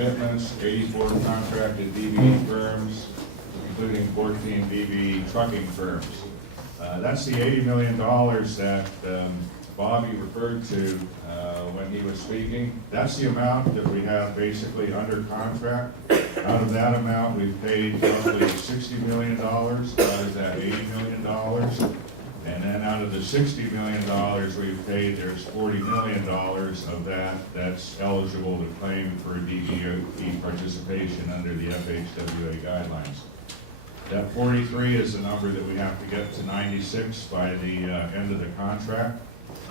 commitments, 84 contracted DBE firms, including 14 DBE trucking firms. That's the $80 million that Bobby referred to when he was speaking. That's the amount that we have basically under contract. Out of that amount, we've paid roughly $60 million out of that $80 million. And then out of the $60 million we've paid, there's $40 million of that that's eligible to claim for DBE participation under the FHWA guidelines. That 43 is the number that we have to get to 96 by the end of the contract.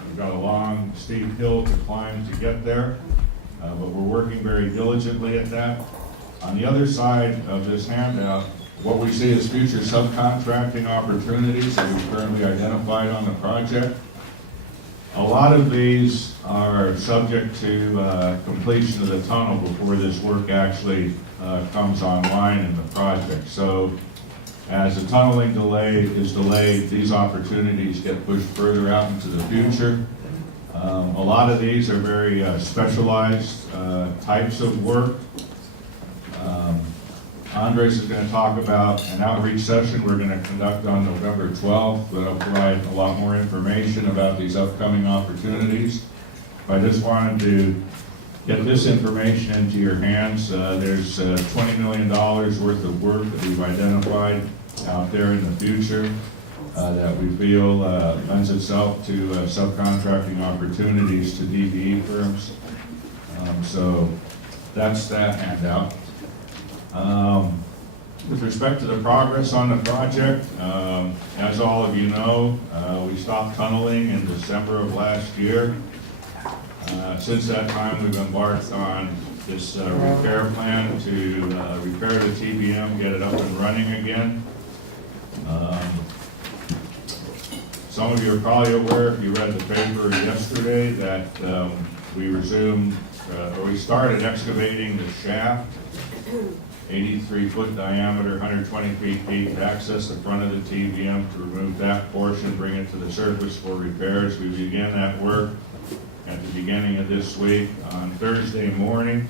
We've got a long, steep hill to climb to get there, but we're working very diligently at that. On the other side of this handout, what we see as future subcontracting opportunities that we've currently identified on the project. A lot of these are subject to completion of the tunnel before this work actually comes online in the project. So as the tunneling is delayed, these opportunities get pushed further out into the future. A lot of these are very specialized types of work. Andres is going to talk about an outreach session we're going to conduct on November 12th that'll provide a lot more information about these upcoming opportunities. But I just wanted to get this information into your hands. There's $20 million worth of work that we've identified out there in the future that we feel lends itself to subcontracting opportunities to DBE firms. So that's that handout. With respect to the progress on the project, as all of you know, we stopped tunneling in December of last year. Since that time, we've embarked on this repair plan to repair the TBM, get it up and running again. Some of you are probably aware, if you read the paper yesterday, that we started excavating the shaft, 83-foot diameter, 120 feet deep, to access the front of the TBM, to remove that portion, bring it to the surface for repairs. We began that work at the beginning of this week. On Thursday morning,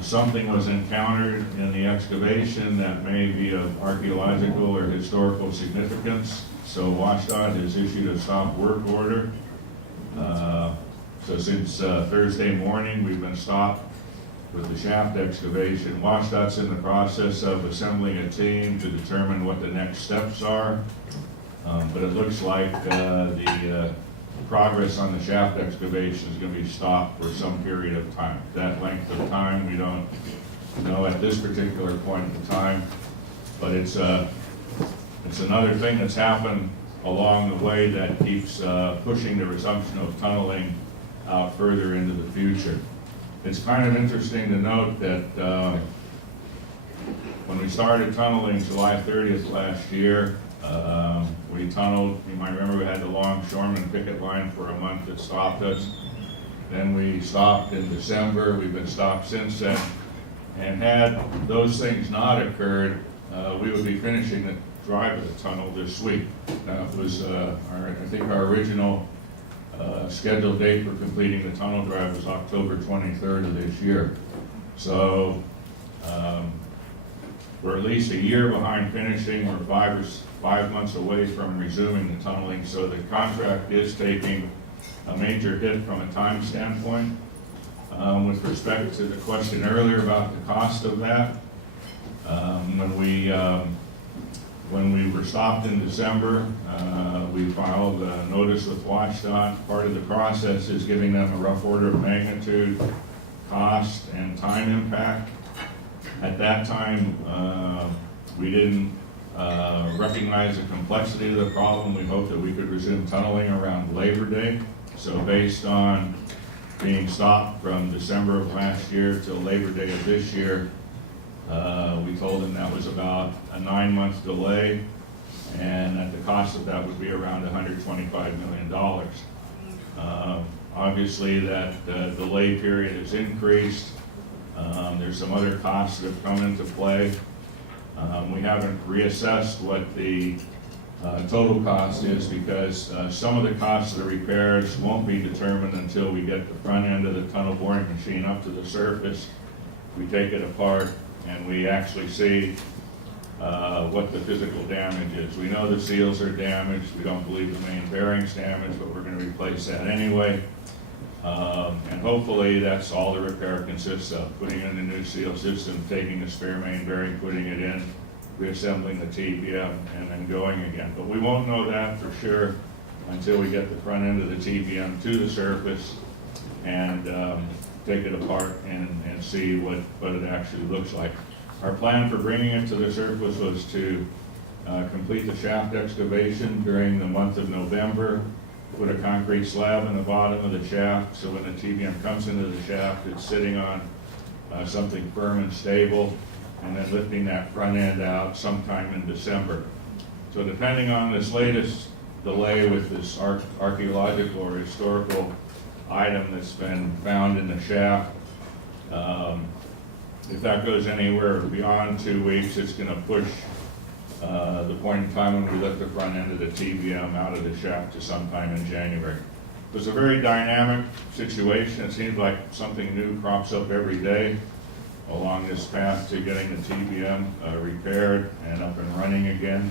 something was encountered in the excavation that may be of archaeological or historical significance. So WashDOT has issued a stop work order. So since Thursday morning, we've been stopped with the shaft excavation. WashDOT's in the process of assembling a team to determine what the next steps are. But it looks like the progress on the shaft excavation is going to be stopped for some period of time. That length of time, we don't know at this particular point in time, but it's another thing that's happened along the way that keeps pushing the resumption of tunneling out further into the future. It's kind of interesting to note that when we started tunneling July 30th last year, we tunneled, you might remember we had the longshoreman picket line for a month that stopped us. Then we stopped in December. We've been stopped since then. And had those things not occurred, we would be finishing the drive of the tunnel this week. It was, I think our original scheduled date for completing the tunnel drive was October 23rd of this year. So we're at least a year behind finishing. We're 5 months away from resuming the tunneling. So the contract is taking a major hit from a time standpoint. With respect to the question earlier about the cost of that, when we were stopped in December, we filed a notice with WashDOT. Part of the process is giving them a rough order of magnitude, cost, and time impact. At that time, we didn't recognize the complexity of the problem. We hoped that we could resume tunneling around Labor Day. So based on being stopped from December of last year till Labor Day of this year, we told them that was about a 9-month delay, and that the cost of that would be around $125 million. Obviously, that delay period has increased. There's some other costs that have come into play. We haven't reassessed what the total cost is, because some of the costs of the repairs won't be determined until we get the front end of the tunnel boring machine up to the surface. We take it apart and we actually see what the physical damage is. We know the seals are damaged. We don't believe the main bearing's damaged, but we're going to replace that anyway. And hopefully that's all the repair consists of: putting in a new seal system, taking the spare main bearing, putting it in, reassembling the TBM, and then going again. But we won't know that for sure until we get the front end of the TBM to the surface and take it apart and see what it actually looks like. Our plan for bringing it to the surface was to complete the shaft excavation during the month of November, put a concrete slab in the bottom of the shaft, so when the TBM comes into the shaft, it's sitting on something firm and stable, and then lifting that front end out sometime in December. So depending on this latest delay with this archaeological or historical item that's been found in the shaft, if that goes anywhere beyond 2 weeks, it's going to push the point in time when we lift the front end of the TBM out of the shaft to sometime in January. It was a very dynamic situation. It seems like something new crops up every day along this path to getting the TBM repaired and up and running again.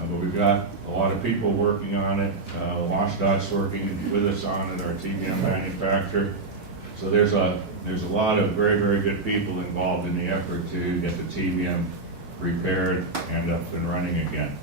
But we've got a lot of people working on it. WashDOT's working with us on it, our TBM manufacturer. So there's a lot of very, very good people involved in the effort to get the TBM repaired and up and running again.